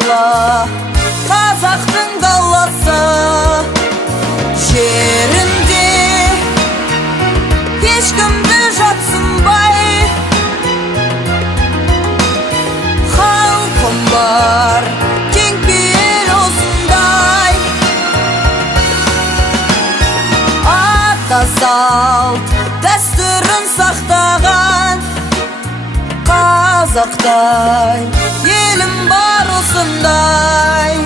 дала, қазақтың даласы. Жерінде ешкімді жатсынбай, халқым бар кең пейіл осындай. Ата салт дәстүрін сақтаған қазақтай елім бар осындай.